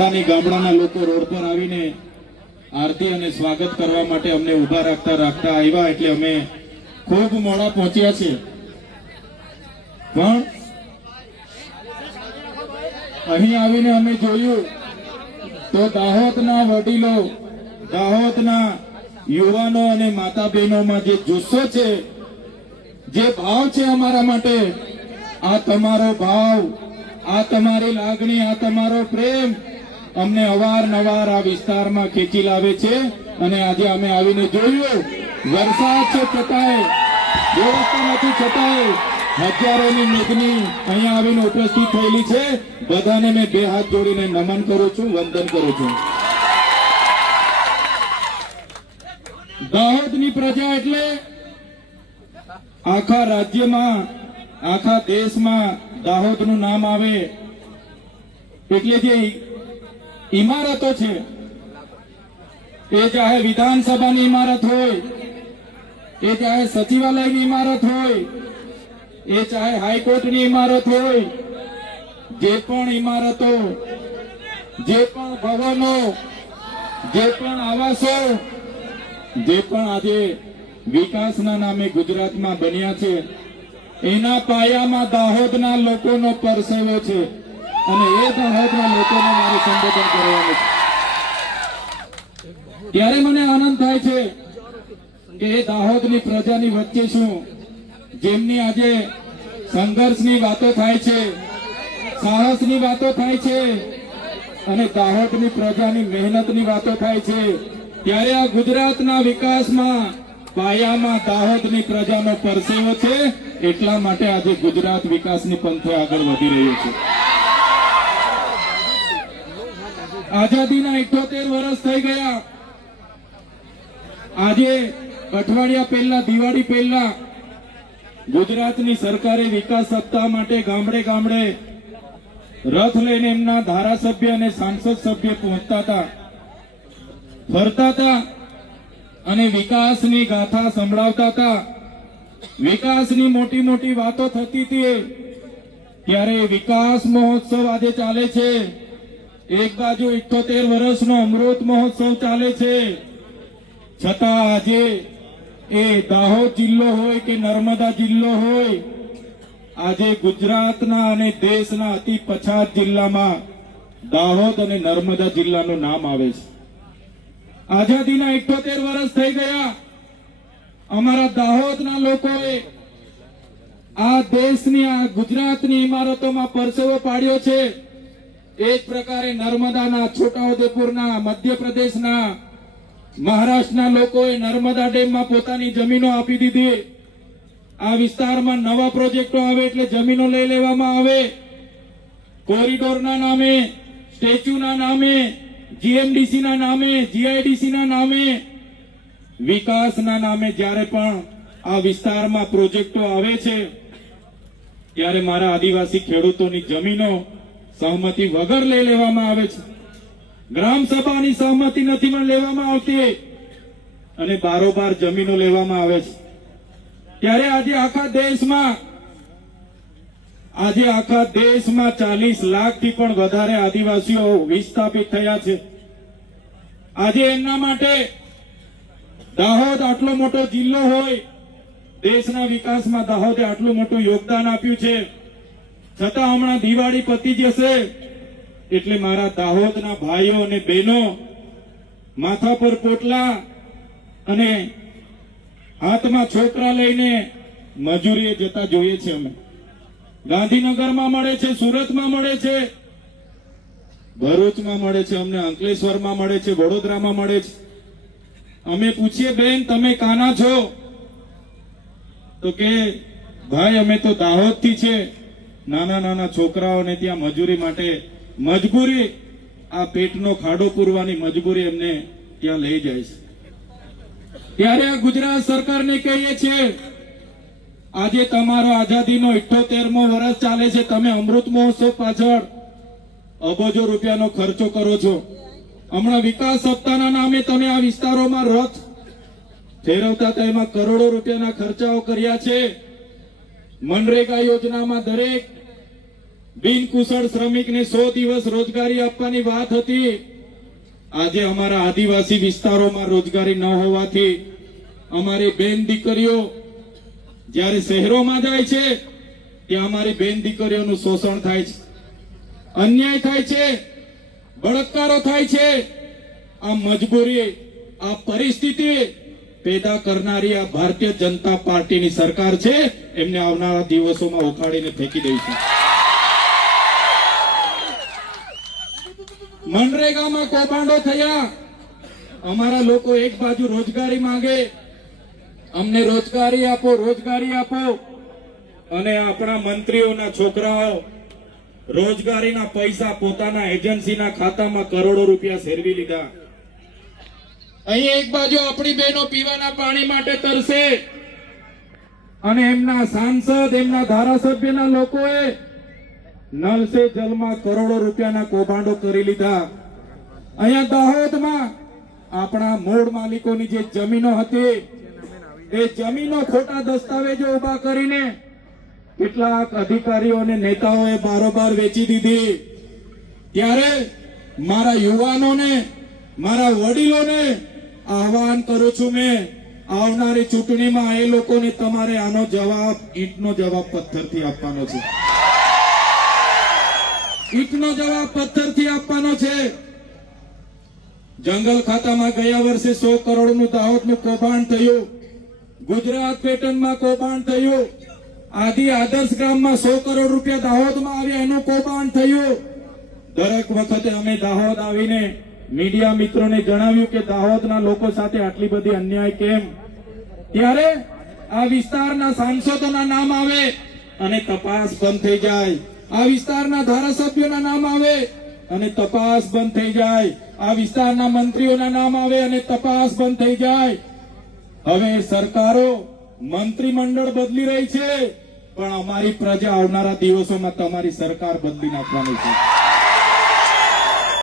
ગામડાના લોકો રોડ પર આવીને આરતી અને સ્વાગત કરવા માટે અમને ઉભા રાખતા આવ્યા એટલે અમે ખૂબ મોડા પહોંચ્યા છે. પણ અહીં આવીને અમે જોયું તો દાહોદના વડીલો, દાહોદના યુવાનો અને માતા બહેનોમાં જે જુસ્સો છે, જે ભાવ છે અમારા માટે, આ તમારો ભાવ, આ તમારી લાગણી, આ તમારો પ્રેમ અમને અવારનવાર આ વિસ્તારમાં ખેંચી લાવે છે. અને આજે અમે આવીને જોયું, વરસાદ છે છતાંય, વ્યવસ્થા નથી છતાંય હજારોની મેદની અહીંયા આવીને ઉપસ્થિત થયેલી છે. બધાને મેં બે હાથ જોડીને નમન કરું છું, વંદન કરું છું. દાહોદની પ્રજા એટલે આખા રાજ્યમાં, આખા દેશમાં દાહોદનું નામ આવે એટલે જે ઇમારતો છે, એ ચાહે વિધાનસભાની ઇમારત હોય, એ ચાહે સચિવાલયની ઇમારત હોય, એ ચાહે હાઈકોર્ટની ઇમારત હોય, જે પણ ઇમારતો, જે પણ ભવનો, જે પણ આવાસો, જે પણ આજે વિકાસના નામે ગુજરાતમાં બન્યા છે, એના પાયામાં દાહોદના લોકોનો પરસેવો છે. અને એ દાહોદના લોકોને મારે સંબોધન કરવાનું છે. ત્યારે મને આનંદ થાય છે કે એ દાહોદની પ્રજાની વચ્ચે છું, જેમની આજે સંઘર્ષની વાતો થાય છે, સાહસની વાતો થાય છે અને દાહોદની પ્રજાની મહેનતની વાતો થાય છે. ત્યારે આ ગુજરાતના વિકાસમાં પાયામાં દાહોદની પ્રજાનો પરસેવો છે. એટલા માટે આજે ગુજરાત વિકાસની પંથે આગળ વધી રહ્યું છે. આઝાદીના 78 વર્ષ થઈ ગયા. આજે અઠવાડિયા પહેલા, દિવાળી પહેલા ગુજરાતની સરકારે વિકાસ સપ્તાહ માટે ગામડે ગામડે રથ લઈને એમના ધારાસભ્ય અને સાંસદ સભ્ય પહોંચતા હતા, ફરતા હતા અને વિકાસની ગાથા સંભળાવતા હતા. વિકાસની મોટી મોટી વાતો થતી હતી. ત્યારે વિકાસ મહોત્સવ આજે ચાલે છે. એક બાજુ 78 વર્ષનો અમૃત મહોત્સવ ચાલે છે, છતાં આજે એ દાહોદ જિલ્લો હોય કે નર્મદા જિલ્લો હોય, આજે ગુજરાતના અને દેશના અતિ પછાત જિલ્લામાં દાહોદ અને નર્મદા જિલ્લાનું નામ આવે છે. આઝાદીના 78 વર્ષ થઈ ગયા. અમારા દાહોદના લોકોએ આ દેશની, આ ગુજરાતની ઇમારતોમાં પરસેવો પાડ્યો છે. એ જ પ્રકારે નર્મદાના, છોટાઉદેપુરના, મધ્યપ્રદેશના, મહારાષ્ટ્રના લોકોએ નર્મદા ડેમમાં પોતાની જમીનો આપી દીધી. આ વિસ્તારમાં નવા પ્રોજેક્ટો આવે એટલે જમીનો લઈ લેવામાં આવે. કોરિડોરના નામે, સ્ટેચ્યુના નામે, જીએમડીસીના નામે, જીઆઈડીસીના નામે, વિકાસના નામે જ્યારે પણ આ વિસ્તારમાં પ્રોજેક્ટો આવે છે, ત્યારે મારા આદિવાસી ખેડૂતોની જમીનો સહમતિ વગર લઈ લેવામાં આવે છે. ગ્રામ સભાની સહમતિ નથી પણ લેવામાં આવતી અને બારોબાર જમીનો લેવામાં આવે છે. ત્યારે આજે આખા દેશમાં 40 લાખથી પણ વધારે આદિવાસીઓ વિસ્થાપિત થયા છે. આજે એમના માટે દાહોદ આટલો મોટો જિલ્લો હોય, દેશના વિકાસમાં દાહોદે આટલું મોટું યોગદાન આપ્યું છે, છતાં હમણાં દિવાળી પતી જશે એટલે મારા દાહોદના ભાઈઓ અને બહેનો માથા પર પોટલા અને હાથમાં છોકરા લઈને મજૂરીએ જતા જોઈએ છે. અમે ગાંધીનગરમાં મળે છે, સુરતમાં મળે છે, ભરૂચમાં મળે છે, અમને અંકલેશ્વરમાં મળે છે, વડોદરામાં મળે છે. અમે પૂછીએ, બેન તમે કાના છો? તો કે ભાઈ અમે તો દાહોદથી છે. નાના નાના છોકરાઓને ત્યાં મજૂરી માટે, મજબૂરી, આ પેટનો ખાડો પૂરવાની મજબૂરી એમને ત્યાં લઈ જાય છે. ત્યારે આ ગુજરાત સરકારને કહીએ છીએ, આજે તમારો આઝાદીનો 78મો વર્ષ ચાલે છે. તમે અમૃત મહોત્સવ પાછળ અબજો રૂપિયાનો ખર્ચો કરો છો. હમણાં વિકાસ સપ્તાહના નામે તમે આ વિસ્તારોમાં રથ ફેરવતા હતા, એમાં કરોડો રૂપિયાના ખર્ચાઓ કર્યા છે. મનરેગા યોજનામાં દરેક બિનકુશળ શ્રમિકને 100 દિવસ રોજગારી આપવાની વાત હતી. આજે અમારા આદિવાસી વિસ્તારોમાં રોજગારી ન હોવાથી અમારી બેન દીકરીઓ જ્યારે શહેરોમાં જાય છે ત્યાં અમારી બેન દીકરીઓનું શોષણ થાય છે, અન્યાય થાય છે, બળાત્કારો થાય છે. આ મજબૂરી, આ પરિસ્થિતિ પેદા કરનારી આ ભારતીય જનતા પાર્ટીની સરકાર છે. એમને આવનારા દિવસોમાં ઉખાડીને ફેંકી દઈશું. મનરેગામાં કૌભાંડો થયા. અમારા લોકો એક બાજુ રોજગારી માંગે, અમને રોજગારી આપો, રોજગારી આપો, અને આપણા મંત્રીઓના છોકરાઓ રોજગારીના પૈસા પોતાના એજન્સીના ખાતામાં કરોડો રૂપિયા સેરવી લીધા. અહીં એક બાજુ આપણી બહેનો પીવાના પાણી માટે તરસે અને એમના સાંસદ, એમના ધારાસભ્યના લોકોએ નલ સે જલમાં કરોડો રૂપિયાના કૌભાંડો કરી લીધા. અહીંયા દાહોદમાં આપણા મૂળ માલિકોની જે જમીનો હતી એ જમીનો ખોટા દસ્તાવેજો ઉભા કરીને કેટલાક અધિકારીઓ અને નેતાઓએ બારોબાર વેચી દીધી. ત્યારે મારા યુવાનોને, મારા વડીલોને આહવાન કરું છું, મેં આવનારી ચૂંટણીમાં એ લોકોને તમારે આનો જવાબ, ઈંટનો જવાબ પથ્થરથી આપવાનો છે. ઈંટનો જવાબ પથ્થરથી આપવાનો છે. જંગલ ખાતામાં ગયા વર્ષે 100 કરોડનું દાહોદનું કૌભાંડ થયું. ગુજરાત પેટર્નમાં કૌભાંડ થયું. આદિ આદર્શ ગ્રામમાં 100 કરોડ રૂપિયા દાહોદમાં આવ્યા, એનું કૌભાંડ થયું. દરેક વખતે અમે દાહોદ આવીને મીડિયા મિત્રોને જણાવ્યું કે દાહોદના લોકો સાથે આટલી બધી અન્યાય કેમ. ત્યારે આ વિસ્તારના સાંસદોના નામ આવે અને તપાસ બંધ થઈ જાય. આ વિસ્તારના ધારાસભ્યોના નામ આવે અને તપાસ બંધ થઈ જાય. આ વિસ્તારના મંત્રીઓના નામ આવે અને તપાસ બંધ થઈ જાય. હવે સરકારો, મંત્રીમંડળ બદલી રહી છે, પણ અમારી પ્રજા આવનારા દિવસોમાં તમારી સરકાર બદલી નાખવાની છે.